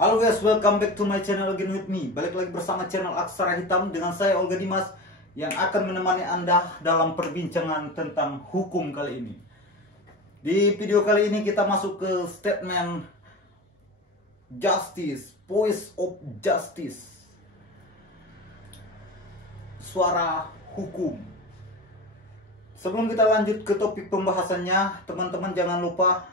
Halo guys, welcome back to my channel again with me. Balik lagi bersama channel Aksara Hitam dengan saya Olga Dimas yang akan menemani Anda dalam perbincangan tentang hukum kali ini. Di video kali ini kita masuk ke statement Justice, Voice of Justice. Suara hukum. Sebelum kita lanjut ke topik pembahasannya, teman-teman jangan lupa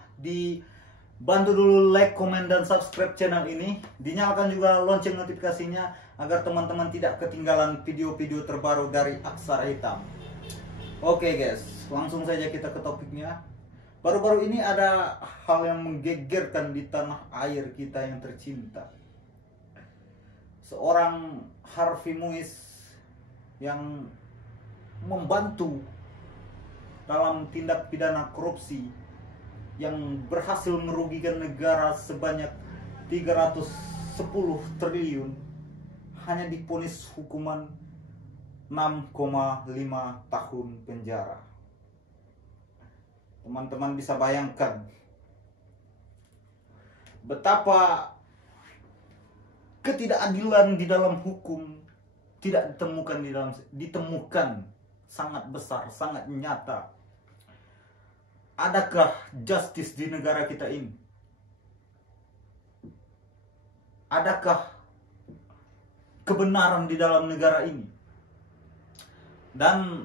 bantu dulu like, komen, dan subscribe channel ini. Dinyalakan juga lonceng notifikasinya agar teman-teman tidak ketinggalan video-video terbaru dari Aksara Hitam. Oke guys, langsung saja kita ke topiknya. Baru-baru ini ada hal yang menggegerkan di tanah air kita yang tercinta. Seorang Harvey Muiz yang membantu dalam tindak pidana korupsi yang berhasil merugikan negara sebanyak 310 triliun hanya divonis hukuman 6,5 tahun penjara. Teman-teman bisa bayangkan betapa ketidakadilan di dalam hukum tidak ditemukan sangat besar, sangat nyata. Adakah justice di negara kita ini? Adakah kebenaran di dalam negara ini? Dan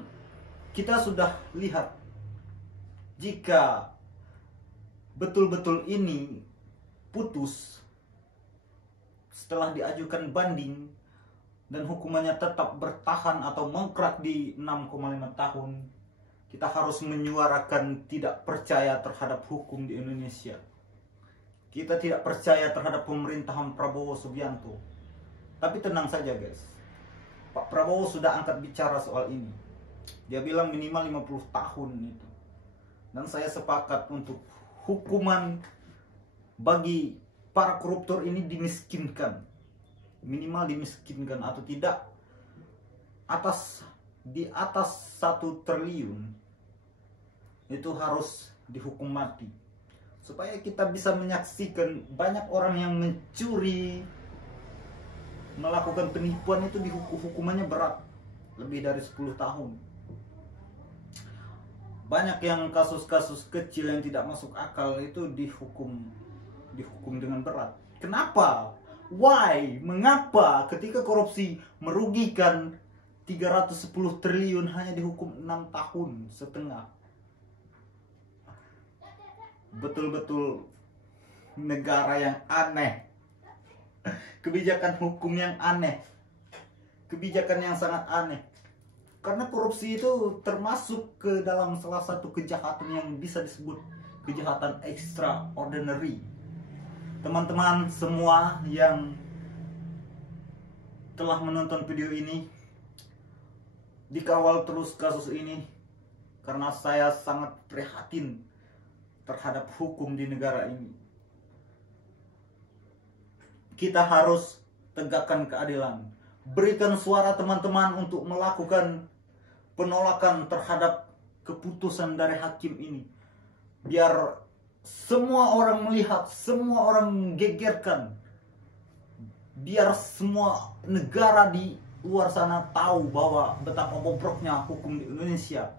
kita sudah lihat, jika betul-betul ini putus setelah diajukan banding dan hukumannya tetap bertahan atau mangkrak di 6,5 tahun, kita harus menyuarakan tidak percaya terhadap hukum di Indonesia. Kita tidak percaya terhadap pemerintahan Prabowo Subianto. Tapi tenang saja guys, Pak Prabowo sudah angkat bicara soal ini. Dia bilang minimal 50 tahun itu. Dan saya sepakat untuk hukuman bagi para koruptor ini dimiskinkan. Minimal dimiskinkan atau tidak di atas 1 triliun itu harus dihukum mati, supaya kita bisa menyaksikan banyak orang yang mencuri, melakukan penipuan itu hukumannya berat, lebih dari 10 tahun. Banyak yang kasus-kasus kecil yang tidak masuk akal itu dihukum dengan berat. Kenapa? Why? Mengapa ketika korupsi merugikan 310 triliun hanya dihukum 6 tahun setengah? Betul-betul negara yang aneh. Kebijakan hukum yang aneh. Kebijakan yang sangat aneh. Karena korupsi itu termasuk ke dalam salah satu kejahatan yang bisa disebut kejahatan extraordinary. Teman-teman semua yang telah menonton video ini, dikawal terus kasus ini, karena saya sangat prihatin terhadap hukum di negara ini. Kita harus tegakkan keadilan. Berikan suara teman-teman untuk melakukan penolakan terhadap keputusan dari hakim ini. Biar semua orang melihat, semua orang menggegerkan. Biar semua negara di luar sana tahu bahwa betapa bobroknya hukum di Indonesia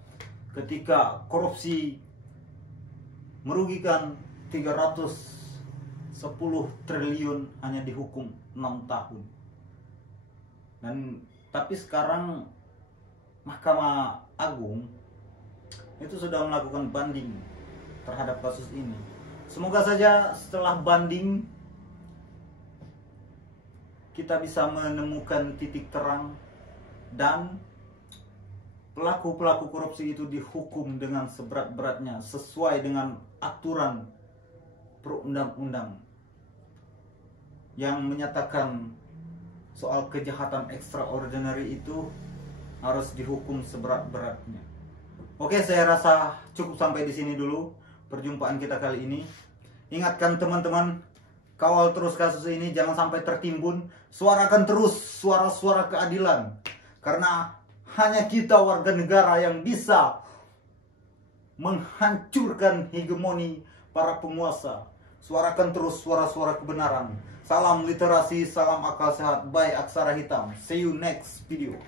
ketika korupsi merugikan 310 triliun hanya dihukum 6 tahun. Tapi sekarang Mahkamah Agung itu sudah melakukan banding terhadap kasus ini. Semoga saja setelah banding kita bisa menemukan titik terang dan pelaku-pelaku korupsi itu dihukum dengan seberat-beratnya sesuai dengan aturan perundang-undang yang menyatakan soal kejahatan extraordinary itu harus dihukum seberat-beratnya. Oke, saya rasa cukup sampai di sini dulu perjumpaan kita kali ini. Ingatkan teman-teman, kawal terus kasus ini, jangan sampai tertimbun. Suarakan terus suara-suara keadilan, karena hanya kita warga negara yang bisa menghancurkan hegemoni para penguasa, Suarakan terus suara-suara kebenaran. Salam literasi, salam akal sehat by Aksara Hitam. See you next video.